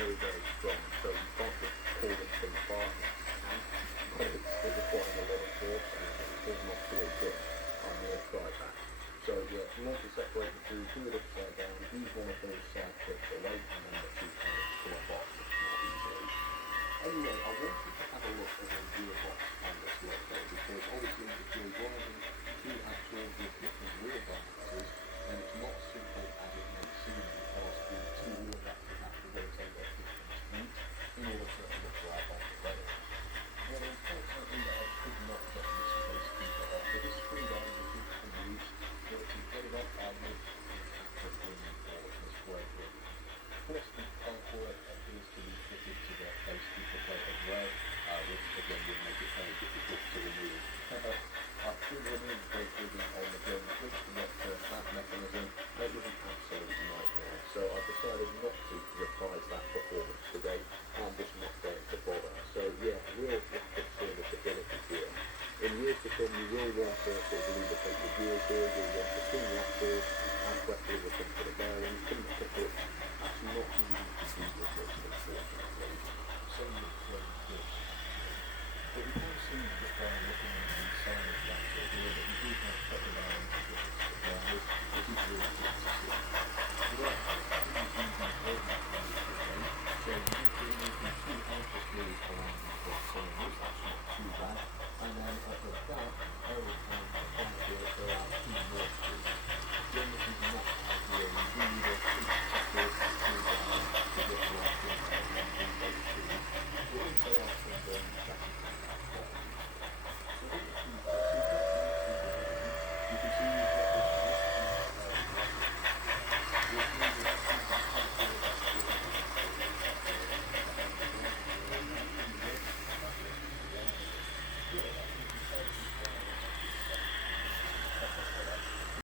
very, very strong. So you can't just pull this thing apart and hand, because it requires a lot of force and it does not feel good. I may have tried that. So yeah, if you want to separate the two, do it upside down, use one of those side clips away, and then the two kind of come apart much more easily. Anyway, I wanted to have a look at the gearbox on this loco, because obviously if you're driving two axles with different wheel diameters, then it's not simple as it may seem, because the two wheel axes have to rotate at different speeds in order for it to look right on the rail. Well, unfortunately, I could not get this space keeper off. It is screwed on with different use, but to get it off, I would have to bring in all of this work with me. Of course, the carport appears to be fitted to the face keeper plate as well, which again would make it very difficult to remove. I could remove the brake rigging on the dome switch to get the that mechanism, but it was an absolute nightmare. So I decided not to reprise that performance today. I'm just not going to bother. So yeah, real lack of serviceability here. In years to come, you will want to sort of lubricate the gears here, you'll want to clean the axles, add wet lubricant to the bearings, clean the tippets. That's not easy to do with this, unfortunately.